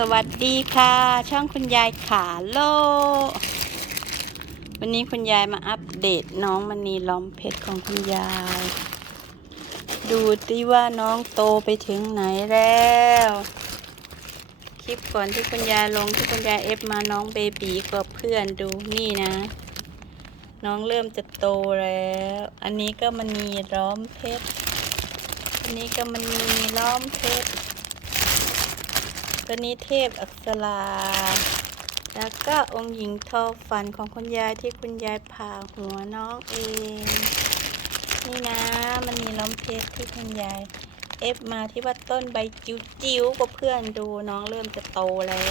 สวัสดีค่ะ ช่องคุณยายขาโล วันนี้คุณยายมาอัปเดตน้องมณีล้อมเพชรของคุณยาย ดูติว่าน้องโตไปถึงไหนแล้ว คลิปก่อนที่คุณยายลงที่คุณยายเอฟมาน้องเบบีกับเพื่อนดูนี่นะ น้องเริ่มจะโตแล้ว อันนี้ก็มณีล้อมเพชรอันนี้ก็มณีล้อมเพชร ตัวนี้เทพอักษรา แล้วก็องค์หญิงทอฝันของคุณยายที่คุณยายผ่าหัวน้องเอง นี่นะมันมีล้อมเพชรที่คุณยายเอฟมาที่ว่าต้นใบจิ๋วๆกับเพื่อนดูน้องเริ่มจะโตแล้ว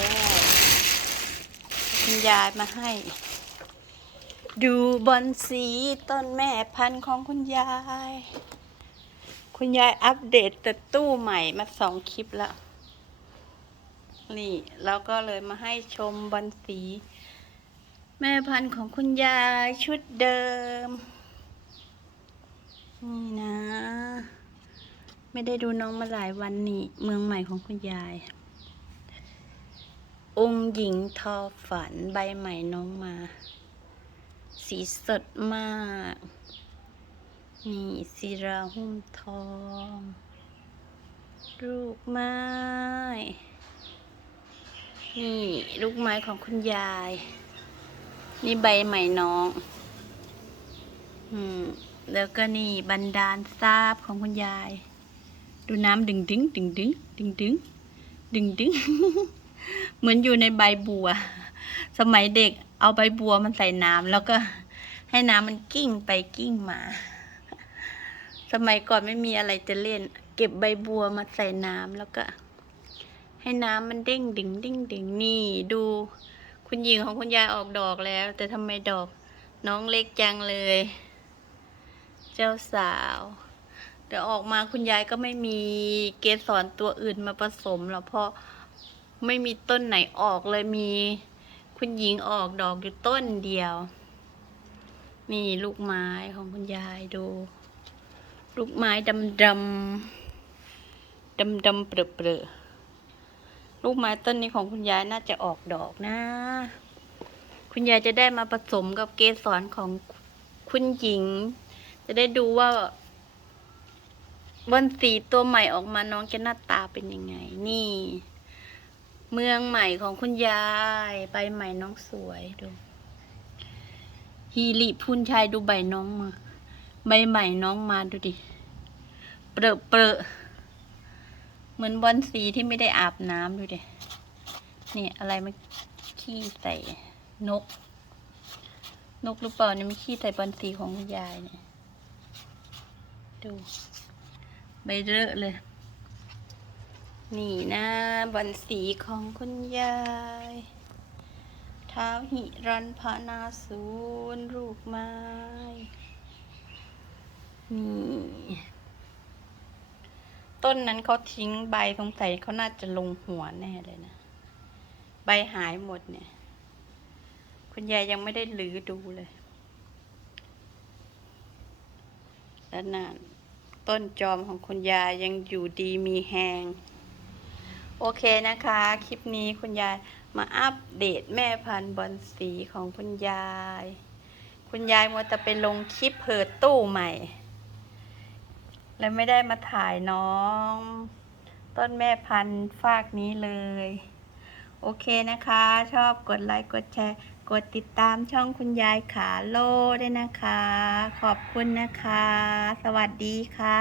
คุณยายมาให้ ดูบอนสีต้นแม่พันธุ์ของคุณยาย คุณยายอัปเดตแต่ตู้ใหม่มาสองคลิปแล้ว นี่แล้วก็เลยมาให้ชมบอลสี แม่พันธุ์ของคุณยายชุดเดิม นี่นะ ไม่ได้ดูน้องมาหลายวันนี่ เมืองใหม่ของคุณยาย องค์หญิงทอฝันใบใหม่น้องมา สีสดมาก นี่ศิราหุ้มทองลูกไม้ นี่ลูกไม้ของคุณยาย นี่ใบใหม่น้อง อืม แล้วก็นี่บันดาลทราบของคุณยาย ดูน้ำดึงดึงดึงดึงดึงดึงดึงดึงเหมือนอยู่ในใบบัว สมัยเด็กเอาใบบัวมันใส่น้ำแล้วก็ให้น้ำมันกิ้งไปกิ้งมา สมัยก่อนไม่มีอะไรจะเล่น เก็บใบบัวมาใส่น้ำแล้วก็ ให้น้ำมันเด้งดึงดิ้งดึงนี่ดู คุณหญิงของคุณยายออกดอกแล้ว แต่ทำไมดอกน้องเล็กจังเลย เจ้าสาวเดี๋ยวออกมาคุณยายก็ไม่มีเกสรตัวอื่นมาผสมหรอกเพราะไม่มีต้นไหนออกเลยมี คุณหญิงออกดอกอยู่ต้นเดียว นี่ลูกไม้ของคุณยายดู ลูกไม้ดำดำดำดำเปรอะเปรอะ ลูกไม้ต้นนี้ของคุณยายน่าจะออกดอกนะ คุณยายจะได้มาผสมกับเกสรของคุณหญิง จะได้ดูว่า วันสีตัวใหม่ออกมาน้องจะหน้าตาเป็นยังไง นี่ เมืองใหม่ของคุณยายใบใหม่น้องสวยดูฮีริพุนชัยดูใบน้องมา ใบใหม่น้องมาดูดิ เปรอะเปรอะ เหมือนบอลสีที่ไม่ได้อาบน้ำดูดินี่อะไรมาขี้ใส่นก นกหรือเปล่าเนี่ยไม่ขี้ใส่บอลสีของคุณยายเนี่ย ดูใบเรอะเลย นี่นะบอลสีของคุณยายเท้าหิรันพานาศูนย์ลูกไม้นี่ ต้นนั้นเขาทิ้งใบสงสัยเขาน่าจะลงหัวแน่เลยนะ ใบหายหมดเนี่ย คุณยายยังไม่ได้ลือดูเลยแล้วนั่นต้นจอมของคุณยายยังอยู่ดีมีแหงโอเคนะคะ คลิปนี้คุณยายมาอัปเดตแม่พันธุ์บอลสีของคุณยาย คุณยายมัวแต่ไปลงคลิปเปิดตู้ใหม่ และไม่ได้มาถ่ายน้อง ต้นแม่พันธุ์ฟากนี้เลย โอเคนะคะ ชอบกดไลค์กดแชร์ กดติดตามช่องคุณยายขาโลด้วยนะคะ ขอบคุณนะคะ สวัสดีค่ะ